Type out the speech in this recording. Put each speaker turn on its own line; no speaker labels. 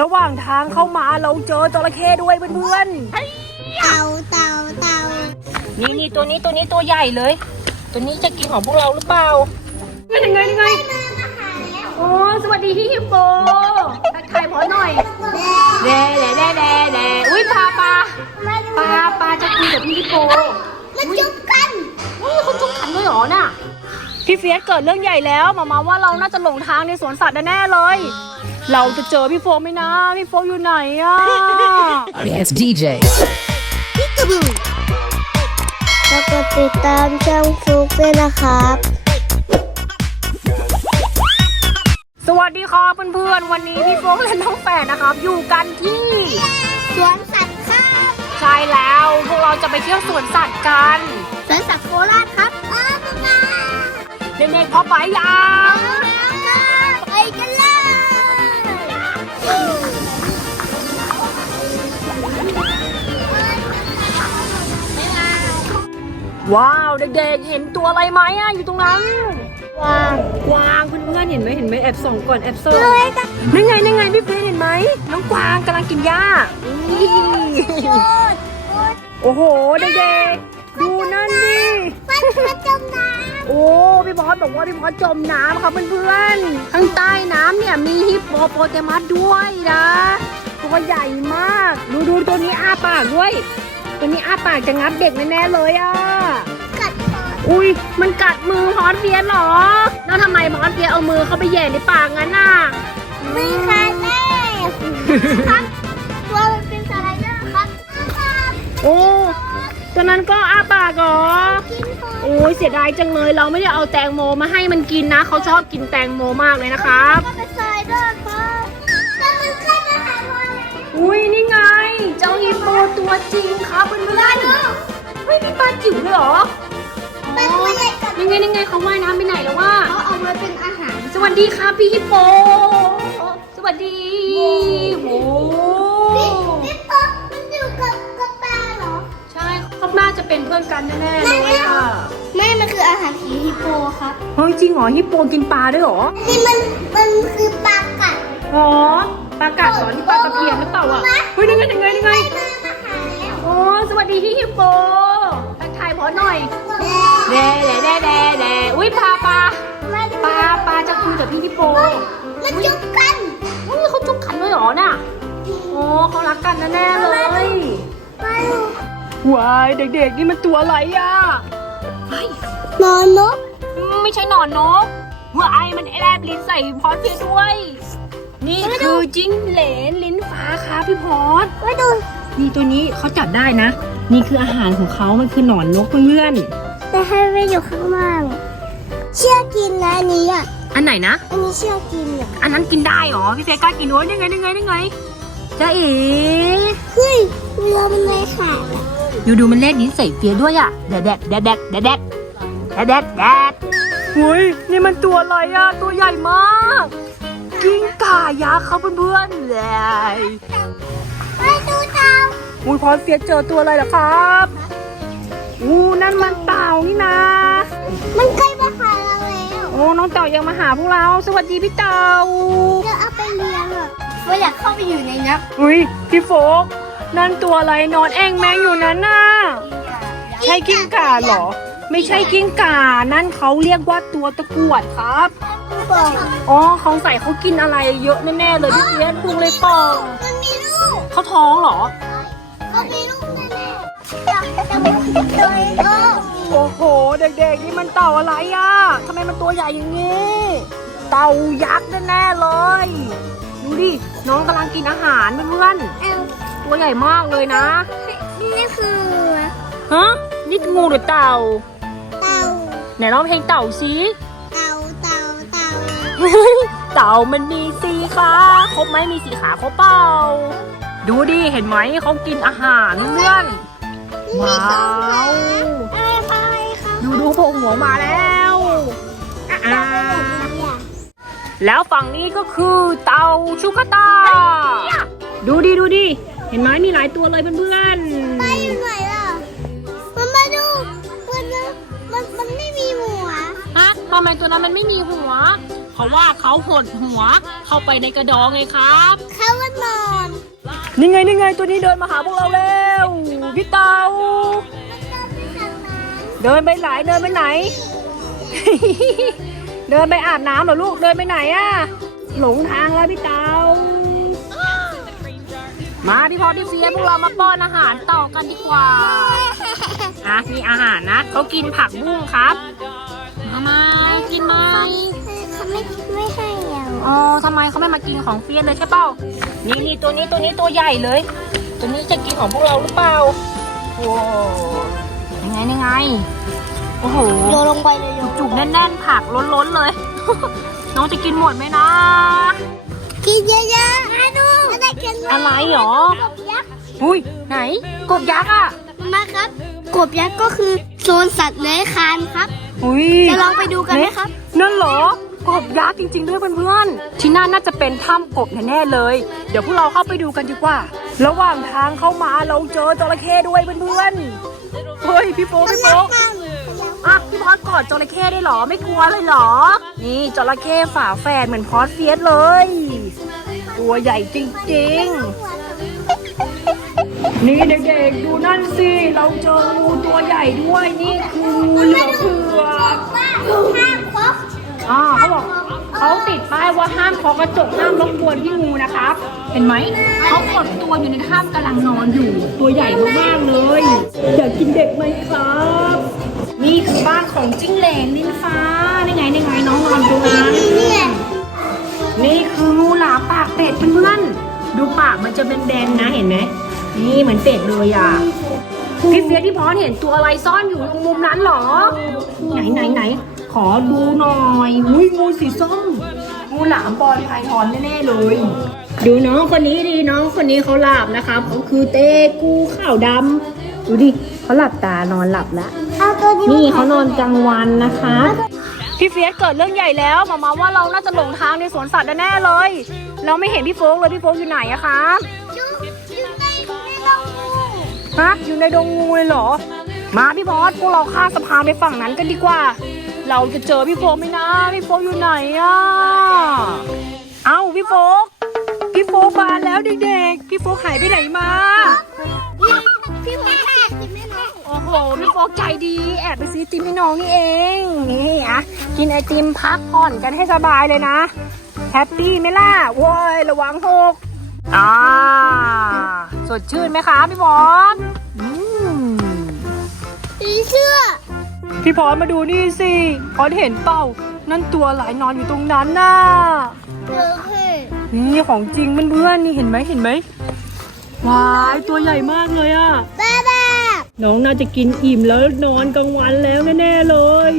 ระหว่างทางเข้ามาเราเจอจระเข้ด้วยเพื่อน
เต่าเต่าเต่า
ๆ นี่นี่ตัวนี้ตัวนี้ตัวใหญ่เลย ตัวนี้จะกินของพวกเราหรือเปล่ายังไงยังไงโอ้สวัสดีพี่ฮิปโปทักทายพอหน่อยแด่แด่แด่แด่แด่อุ้ยปลาปลาปลาปลาจะคุยกับพี่ฮิปโป
มันจุบกัน
เฮ้ยเขาจุกขันด้วยเหรอน่ะพี่เฟียสเกิดเรื่องใหญ่แล้วหมามาว่าเราน่าจะหลงทางในสวนสัตว์แน่ๆเลย เราจะเจอพี่โฟกไหมนะ พี่โฟกอยู่ไหนอะ
It's DJ.
แล้วก็ติดตามช่องฟลุกด้วยนะครับ
สวัสดีค่ะเพื่อนๆ วันนี้พี่โฟกและน้องแฝดนะครับ อยู่กันที่
สวนสัตว์ครับ
ใช่แล้วพวกเราจะไปเที่ยวสวนสัตว์กัน
สวนสัตว์โคราชครับอ้าวมา
เด็กๆพอไปยัง
ไป
ว้าวเด็กๆเห็นตัวอะไรไหมอะอยู่ตรงนั้น
ว้าว
กวางเพื่อนๆเห็นไหมเห็นไหมแอบส่องก่อนแอบส่องนั่นไงนั่นไงพี่เฟยเห็นไหมน้องกวางกำลังกินหญ้าโอ้โหเด็กๆ ดูนั่นดิ
มันมันจมน้
โอ้พี่บอสบอกว่าพี่บอสจมน้ำครับเพื่อนๆข้างใต้น้ำเนี่ยมีฮิปโปโปเตมัสด้วยนะตัวใหญ่มาก ดูดูตัวนี้อ้าปากด้วย ตัวนี้อ้าปากจะงับเด็กแน่ๆเลยอะำ
กัดคอ
อุ้ยมันกัดมือมอสเฟียสเหรอ แล้วทำไมมอสเฟียสเอามือเข้าไปแหย่ในปากงั้นน่ะ
มือขาดแม่ครับตัวมันเป็นสไลเดอร์ครับครับ
โอ้ ตัวนั้นก็อ้าปากเหรอ
กินพอ
โอ้ยเสียดายจังเลยเราไม่ได้เอาแตงโมมาให้มันกินนะ เขาชอบกินแตงโมมากเลยนะครับ
ก็เป็นสไลเดอร์ครับแล้วมันขึ้นมาหาพอแล้ว
อุ้ยนี่ไง เจ้าฮิปโปตัวจริงครับเพื่อนๆเฮ้ยนี่ปลาจิ๋วเลยเหรอ
มันตัวใหญ่กับ
ยังไงยังไงเขาว่ายน้ำไปไหนแล้วว่า
เขาเอาไว้เป็นอาหาร
สวัสดีครับพี่ฮิปโป สวัสดีโอ้ เขาน่าจะเป็นเพื่อนกันแน่ๆเลยอะ
ไม่ มันคืออาหารของฮิปโปครับ
เฮ้ยจริงเหรอฮิปโปกินปลาด้วยเหรอ
นี่มัน มันคือปลากัด
อ๋อปลากัดเหรอนี่ปลาตะเพียนหรือเปล่าอะเฮ้ยยังไงยังไงยังไง
มามาหาแล้ว
โอ้สวัสดีพี่ฮิปโปทักทายพอหน่อยแด่แด่แด่แด่แด่อุ้ยปลาปลาปลาปลาจะคุยกับพี่ฮิปโป
มันจุบกัน
อุ้ยเขาจุกขันด้วยเหรอน่ะโอ้เขารักกันแน่ๆเลย
ไป
ว้ายเด็กๆนี่มันตัวอะไรอะเฮ้ย
นอนนก
ไม่ใช่หนอนนกว้ายมันแลบลิ้นใส่พอดเพียด้วย นี่คือจิ้งเหลนลิ้นฟ้าครับพี่พอด
ไปดู
นี่ตัวนี้เขาจับได้นะ นี่คืออาหารของเขามันคือหนอนนกเพื่อน
แต่ให้ไปอยู่ข้างล่างเชี่ยกินนะอันนี้อะ
ๆอันไหนนะ
อันนี้เชี่ยกินอะ
อันนั้นกินได้เหรอพี่เฟยกล้ากินโอ้ยยังไงยังไงยังไงจ้าเอ๋
เฮ้ยเรือมันเลยขาดอะ
ดูดูมันเล่นลิ้นใส่เฟียด้วยอะแดดแดดแดดแดดแดดแดดแดดแดดแดดอุ้ยนี่มันตัวอะไรอะ ตัวใหญ่มาก กิ้งก่ายักษ์ครับเพื่อนๆเลย
ไปดูเต่า
อุ้ยพอเฟียเจอตัวอะไรเหรอครับอู้นั่นมันเต่านี่นะ
มันใกล้มาหาเราแล้ว
โอ้น้องเต่ายังมาหาพวกเรา สวัสดีพี่เต่า
จะเอาไปเลี้ยงอะว่าอยากเข้าไปอยู่ในนับ
อุ้ยพี่โฟก นั่นตัวอะไรนอนแองแมงอยู่นั้นน่ะใช่กิ้งก่าเหรอ ไม่ใช่กิ้งก่านั่นเขาเรียกว่าตัวตะกรวดครับ
บอก
อ๋อเขาใส่เขากินอะไรเยอะแน่ๆเลยพี่เฟียสพุงเลยป่อง
มันมีลูก
เขาท้องเหรอ
เขามีลูกแน่ๆอยากจะเป็นตัวเอง
โอ้โหเด็กๆนี่มันเต่าอะไรอะทำไมมันตัวใหญ่อย่างนี้เต่ายักษ์แน่ๆเลยดูดิน้องกำลังกินอาหารเพื่อน
เอว
ๆ ตัวใหญ่มากเลยนะ
นี่คือ
ฮะนี่งูหรือเต่า
เต่า
ไหนร้องเพลงเต่าสิ
เต่าเต่าเต่า
เต่ามันมีสีขาครบไหมมีสีขาครบเปล่าดูดิเห็นไหมเขากินอาหารเพื่อนว้าว
อะไรคะอะไรคะ
ดูดูโพงหัวมาแล้วอ่าแล้วฝั่งนี้ก็คือเต่าชูกาตา ดูดิดูดิ เห็นไหมมีหลายตัวเลยเพื่อนๆ
ไปอยู่ไหนล่ะ มันมาดู มันมันมันไม่มีหัว
ฮะทำไมตัวนั้นมันไม่มีหัว เพราะว่าเขาหดหัวเข้าไปในกระดองไงครับ
เขาว่านอ
นี่ไงนี่ไงตัวนี้เดินมาหาพวกเราแล้วพี่เตาเดินไปไหนเดินไปไหน เดินไปอาบน้ำเหรอลูกเดินไปไหนอะหลงทางแล้วพี่เตา มาพี่พอพี่เฟียพวกเรามาป้อนอาหารต่อกันดีกว่า อะมีอาหารนะเขากินผักบุ้งครับทำไมกินไหม
เขาไม่ไม่ให้เรา
อ๋อทำไมเขาไม่มากินของเฟียสเลยใช่เปล่านี่นี่ตัวนี้ตัวนี้ตัวใหญ่เลย ตัวนี้จะกินของพวกเราหรือเปล่าโอ้ยังไงยังไงโอ้โห
โยนลงไปเลยโยน
จุกแน่นๆผักล้นๆเลย น้องจะกินหมดไหมนะ
กินเยอะๆ
อะไรหรอ
ยักษ์
อุ้ยไหน กบยักษ์อะ
มาครับ กบยักษ์ก็คือโซนสัตว์เลื้อยคลานครับ
อุ้ย
จะลองไปดูกันไหมครับ
นั่นเหรอกบยักษ์จริง ๆ ด้วยเพื่อนๆ ที่นั่นน่าจะเป็นถ้ำกบแน่ๆเลย เดี๋ยวพวกเราเข้าไปดูกันดีกว่า ระหว่างทางเข้ามาเราเจอจระเข้ด้วยเพื่อนๆ เฮ้ยพี่โฟกพี่โฟกอะพี่พอสกอดจระเข้ได้เหรอไม่กลัวเลยเหรอ นี่จระเข้ฝาแฝดเหมือนพอสเฟียสเลย ตัวใหญ่จริงๆ นี่เด็กๆดูนั่นสิ เราเจองูตัวใหญ่ด้วย นี่คืองูเหลือเผือก
ห้ามครบ
อ่าเขาบอกเขาติดป้ายว่าห้ามเคาะกระจกห้ามรบกวนพี่งูนะครับ เห็นไหมเขาขดตัวอยู่ในถ้ำกำลังนอนอยู่ ตัวใหญ่มากๆเลยอยากกินเด็กไหมครับ นี่คือบ้านของจิ้งเหลนลิ้นฟ้า ดูปากมันจะเป็นแบนๆนะเห็นไหมนี่เหมือนเป็ดเลยอะพี่เฟียสพี่พรเห็นตัวอะไรซ่อนอยู่ตรงมุมนั้นเหรอ ไหนไหนไหนขอดูหน่อยอุ้ยงูสีส้มงูหลามบอลไพทอนแน่ๆเลย ดูน้องคนนี้ดีน้องคนนี้เขาหลับนะครับเขาคือเต้กูขาวดำดูดิเขาหลับตานอนหลับแล้ว
เอาตัวนี้
นี่เขานอนกลางวันนะคะ พี่เฟียสเกิดเรื่องใหญ่แล้วหมามาว่าเราน่าจะหลงทางในสวนสัตว์แน่ๆเลย เราไม่เห็นพี่โฟกเลยพี่โฟกอยู่ไหนอะคะ
จุ๊บอยู่ในในโรงงู
ฮะอยู่ในดงงูเลยเหรอ มาพี่พอสพวกเราข้ามสะพานไปฝั่งนั้นกันดีกว่า เราจะเจอพี่โฟกไหมนะพี่โฟกอยู่ไหนอะเอ้าพี่โฟกพี่โฟกมาแล้วเด็กๆพี่โฟกหายไปไหนมา
พี่ผมแค่กินไม่ได้
โอ้โหพี่โฟกใจดี แอบไปซื้อไอติมให้น้องนี่เอง นี่อะกินไอติมพักผ่อนกันให้สบายเลยนะ แฮปปี้ไหมล่ะโว้ยระวังหกอ่าสดชื่นไหมคะพี่บอลอืม
สีเสื้อ
พี่พรมาดูนี่สิพรเห็นเปล่านั่นตัวหลายนอนอยู่ตรงนั้นน่ะ
โอเค
นี่ของจริงเพื่อนๆนี่เห็นไหมเห็นไหมว้ายตัวใหญ่มากเลยอะ
บ้าบ้า
น้องน่าจะกินอิ่มแล้วนอนกลางวันแล้วแน่ๆเลย